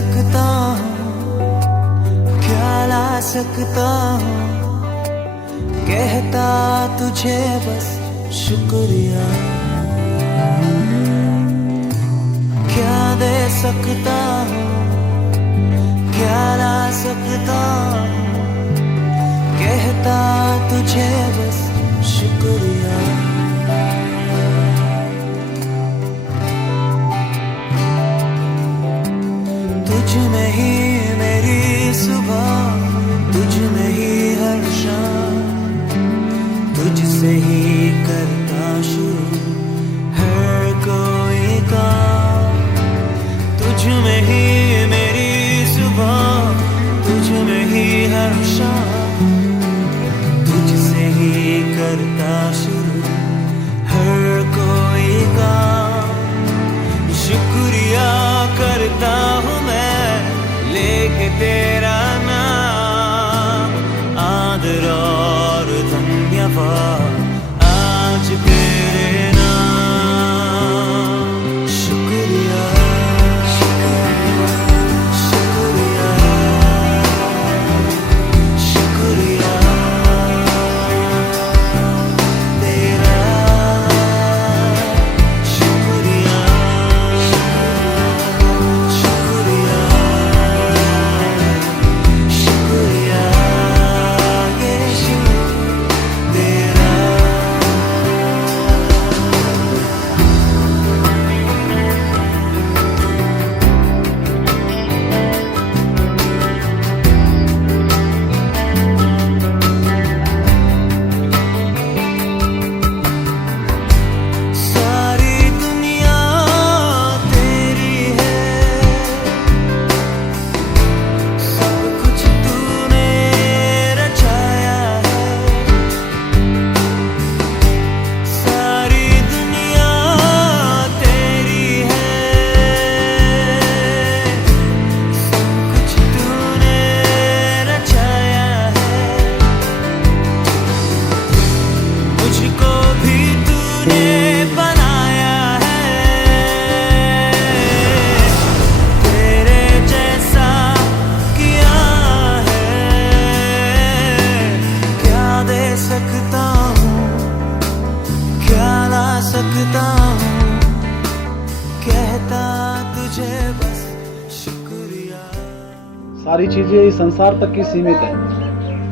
सकता हूँ, क्या ला सकता हूँ, कहता तुझे बस शुक्रिया। क्या दे सकता हूँ, क्या ला सकता हूँ, कहता तुझे बस शुक्रिया। तुझ में ही मेरी सुबह, तुझ में ही हर शाम, तुझसे ही करता शुरू हर कोई काम। तुझ में ही मेरी सुबह, तुझ में ही हर शाम, तुझसे ही करता शुरू हर कोई काम। शुक्रिया करता हूँ मैं लेके तेरा नाम, आदर और धन्यवाद आज तेरे नाम। शुक्रिया शुक्रिया शुक्रिया शुक्रिया तेरा। शुक्रिया शुक्रिया शुक्रिया यीशु तेरा। सारी दुनिया तेरी है, सब कुछ तूने रचाया है। सारी दुनिया तेरी है, सब कुछ तूने रचाया है। मुझको भी तूने बनाया है, तेरे जैसा किया है। क्या दे सकता हूँ, क्या ला सकता हूँ, कहता तुझे बस शुक्रिया। सारी चीज़ें इस संसार तक की सीमित है।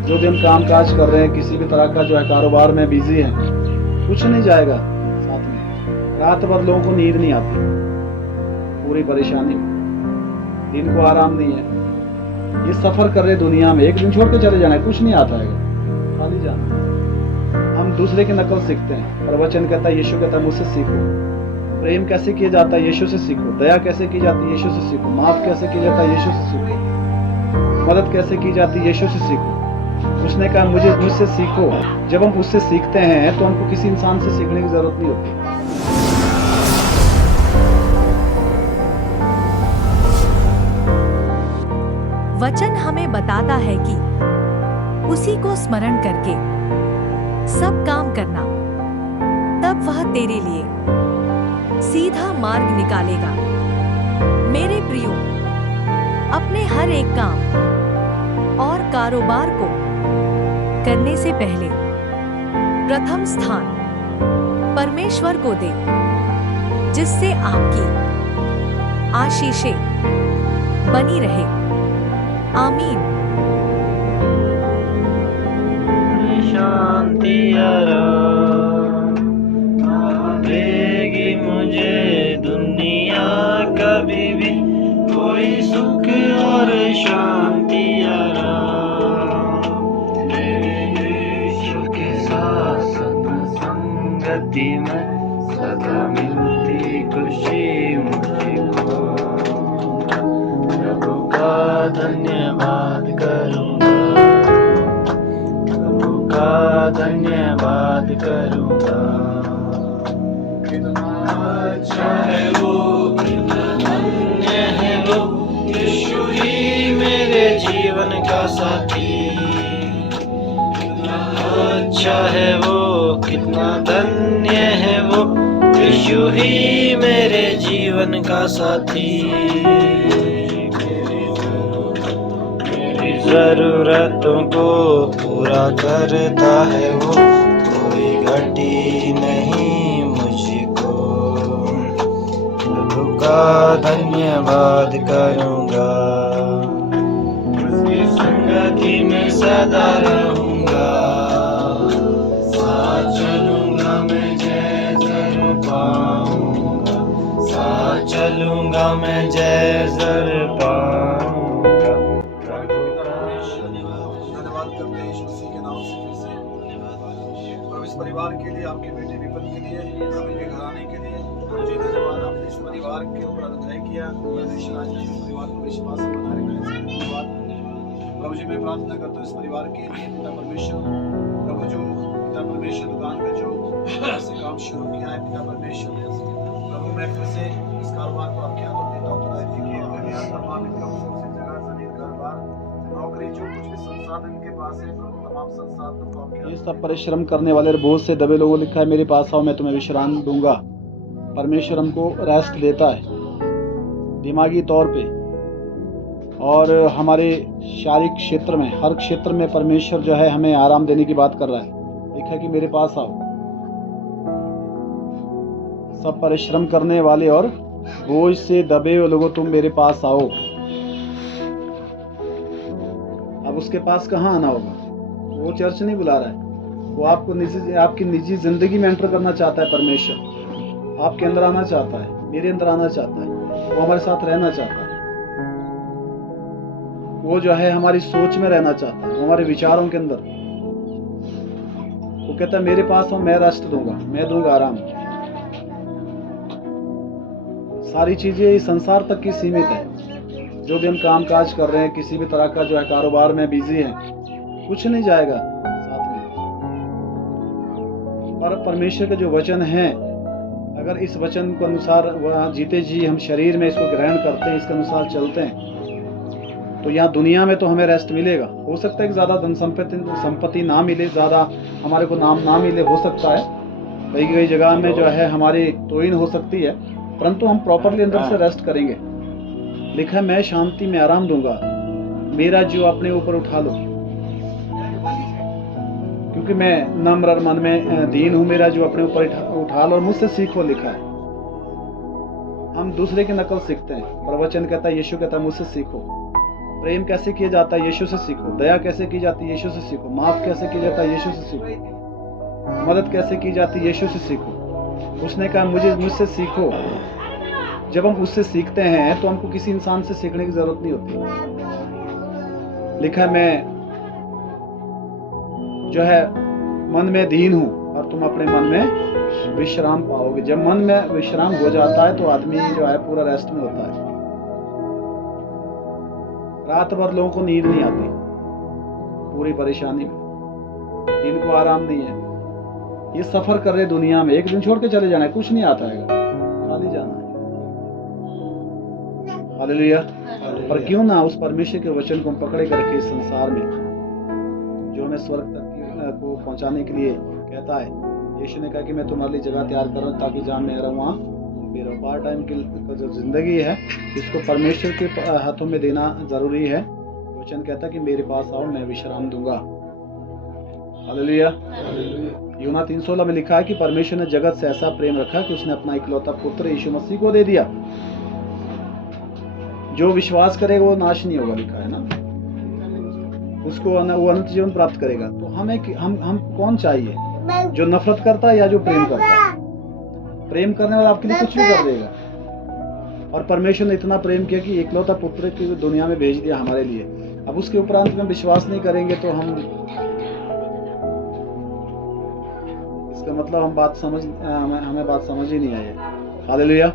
जो भी हम काम काज कर रहे हैं, किसी भी तरह का जो है कारोबार में बिजी है, कुछ नहीं जाएगा साथ में। रात भर लोगों को नींद नहीं आती, पूरी परेशानी, दिन को आराम नहीं है। ये सफर कर रहे दुनिया में, एक दिन छोड़ के चले जाना है, कुछ नहीं आता है, खाली जाना। हम दूसरे की नकल सीखते हैं, पर वचन कहता है, यीशु कहता है मुझसे सीखो। प्रेम कैसे किया जाता है, यीशु से सीखो। दया कैसे की जाती है, यीशु से सीखो। माफ कैसे किया जाता है, यीशु से सीखो। मदद कैसे की जाती है, यीशु से सीखो। उसने कहा मुझसे सीखो। जब हम उससे सीखते हैं तो हमको किसी इंसान से सीखने की जरूरत नहीं होती। वचन हमें बताता है कि उसी को स्मरण करके सब काम करना, तब वह तेरे लिए सीधा मार्ग निकालेगा। मेरे प्रियो, अपने हर एक काम और कारोबार को करने से पहले प्रथम स्थान परमेश्वर को दे, जिससे आपकी आशीषें बनी रहे। आमीन। शांति देगी मुझे दुनिया, कभी भी कोई सुख और शांति संगति में सदा मिलती खुशी मुझको। प्रभु का धन्यवाद करूँगा, प्रभु का धन्यवाद करूँगा। कितना अच्छा है वो, कितना धन्य है वो, यीशु ही मेरे जीवन का साथी। अच्छा है वो, कितना धन्य है वो, यीशु ही मेरे जीवन का साथी। जरूरतों को पूरा करता है वो, कोई घटी नहीं मुझको। प्रभु का धन्यवाद करूँगा, उसकी संगति में सदा रहूँगा। साथ चलूँगा मैं जय जर पाऊँगा, साथ चलूँगा मैं जय जर पाऊँगा। धन्यवाद करते हैं यीशु मसीह के नाम से फिर से। और इस परिवार के लिए, आपके बेटे विपन के लिए, प्रभु के घराने के लिए मुझे धन्यवाद। आपने इस परिवार के ऊपर अनुग्रह किया, परमेश्वर आज इस परिवार को विश्वास से बना रखा। धन्यवाद प्रभु जी। मैं प्रार्थना करता हूँ इस परिवार के लिए, पिता परमेश्वर, प्रभु जो पिता परमेश्वर दुकान का जो ऐसे काम शुरू किया है पिता परमेश्वर, प्रभु मैं फिर से इस कारोबार को आपके हाथों देता हूँ। नौकरी जो कुछ भी संसाधन के पास है, प्रभु तमाम संसाधनों को आपके। ये सब परिश्रम करने वाले बोझ से दबे लोगों लिखा है मेरे पास आओ मैं तुम्हें विश्राम दूंगा। परमेश्वर हमको रेस्ट देता है दिमागी तौर पे, और हमारे शारीरिक क्षेत्र में, हर क्षेत्र में परमेश्वर जो है हमें आराम देने की बात कर रहा है। लिखा है कि मेरे पास आओ सब परिश्रम करने वाले और बोझ से दबे हुए लोगों, तुम मेरे पास आओ। अब उसके पास कहाँ आना होगा? वो चर्च नहीं बुला रहा है, वो आपको आपकी निजी जिंदगी में एंटर करना चाहता है। परमेश्वर आपके अंदर आना चाहता है, मेरे अंदर आना चाहता है, वो हमारे साथ रहना चाहता है। वो जो है हमारी सोच में रहना चाहता है, वो हमारे विचारों के अंदर। वो कहता है मेरे पास हो, मैं रेस्ट दूंगा, मैं दूंगा आराम। सारी चीजें इस संसार तक की सीमित है। जो भी हम काम काज कर रहे हैं, किसी भी तरह का जो है कारोबार में बिजी है, कुछ नहीं जाएगा साथ में। पर परमेश्वर के जो वचन है, अगर इस वचन को अनुसार वह जीते जी हम शरीर में इसको ग्रहण करते हैं, इसके अनुसार चलते हैं, तो यहाँ दुनिया में तो हमें रेस्ट मिलेगा। हो सकता है कि ज़्यादा धन संपत्ति ना मिले, ज़्यादा हमारे को नाम ना मिले, हो सकता है कई जगह में जो है हमारी तोहिन हो सकती है, परंतु हम प्रॉपरली अंदर से रेस्ट करेंगे। लिखा है मैं शांति में आराम दूंगा, मेरा जीव अपने ऊपर उठा लो, क्योंकि मैं नम्र और मन में दीन हूँ। मेरा जीव अपने ऊपर उठा लो और मुझसे सीखो। लिखा है हम दूसरे की नकल सीखते हैं, प्रवचन कहता है, यीशु कहता है मुझसे सीखो। प्रेम कैसे किया जाता है? यीशु से सीखो। दया कैसे की जाती है? यीशु से सीखो। माफ कैसे किया जाता है? यीशु से सीखो। मदद कैसे की जाती है? यीशु से सीखो। उसने कहा मुझसे सीखो। जब हम उससे सीखते हैं तो हमको किसी इंसान से सीखने की जरूरत नहीं होती। लिखा है मैं जो है मन में दीन हूँ और तुम अपने मन में विश्राम पाओगे। जब मन में विश्राम हो जाता है तो आदमी जो है पूरा रेस्ट में होता है। रात भर लोगों को नींद नहीं आती, पूरी परेशानी में, इनको आराम नहीं है। ये सफर कर रहे दुनिया में, एक दिन छोड़ के चले जाना है, कुछ नहीं आता है, खाली जाना है। हालेलुया। पर क्यों ना उस परमेश्वर के वचन को पकड़े करके इस संसार में जो हमें स्वर्ग तक को पहुंचाने के लिए कहता है। यीशु ने कहा कि मैं तुम्हारे लिए जगह तैयार कर रहा हूं ताकि जहां मैं रह वहां भी रहो। पार्ट टाइम की जो जिंदगी है इसको परमेश्वर के हाथों में देना जरूरी है। वचन कहता है कि मेरे पास आओ, मैं विश्राम दूंगा। हालेलुया। यूहन्ना 3:16 में लिखा है कि परमेश्वर ने जगत से ऐसा प्रेम रखा कि उसने अपना इकलौता पुत्र यीशु मसीह को दे दिया। जो विश्वास करेगा वो नाश नहीं होगा, लिखा है ना, उसको वो अनंत जीवन प्राप्त करेगा। तो हम कौन चाहिए? जो नफरत करता है या जो प्रेम करता है? प्रेम करने वाला आपके लिए कुछ भी कर देगा। और परमेश्वर ने इतना प्रेम किया कि इकलौता पुत्र की दुनिया में भेज दिया हमारे लिए। अब उसके उपरांत में विश्वास नहीं करेंगे तो हम, इसका मतलब हमें बात समझ ही नहीं आई। हालेलुया।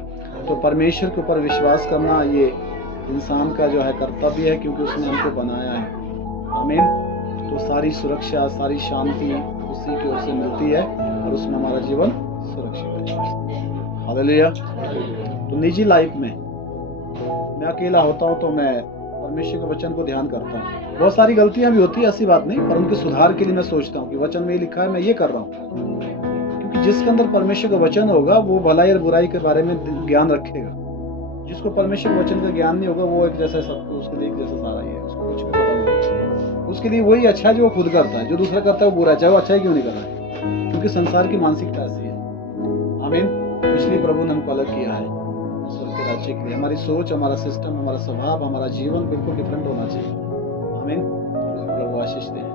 तो परमेश्वर के ऊपर विश्वास करना ये इंसान का जो है कर्तव्य है, क्योंकि उसने हमको बनाया है। आमीन। तो सारी सुरक्षा, सारी शांति उसी की ओर से मिलती है और उसमें हमारा जीवन सुरक्षित है। हालेलुया। तो निजी लाइफ में मैं अकेला होता हूँ तो मैं परमेश्वर के वचन को ध्यान करता हूँ। बहुत सारी गलतियां भी होती है, ऐसी बात नहीं, पर उनके सुधार के लिए मैं सोचता हूँ कि वचन में लिखा है, मैं ये कर रहा हूँ। क्योंकि जिसके अंदर परमेश्वर का वचन होगा वो भलाई और बुराई के बारे में ज्ञान रखेगा। जिसको परमेश्वर के वचन का ज्ञान नहीं होगा वो एक जैसा, सबको उसके लिए एक जैसा सारा ही है, उसको कुछ भी पता नहीं। उसके लिए वही अच्छा है जो वो खुद करता है, जो दूसरा करता है वो बुरा है, चाहे वो अच्छा ही क्यों नहीं कर रहा है, क्योंकि संसार की मानसिकता ऐसी है। आमीन। इसलिए प्रभु ने हमको अलग किया है स्वर्ग के राज्य के लिए। हमारी सोच, हमारा सिस्टम, हमारा स्वभाव, हमारा जीवन बिल्कुल डिफरेंट होना चाहिए। आमीन। प्रभु आशीष दे।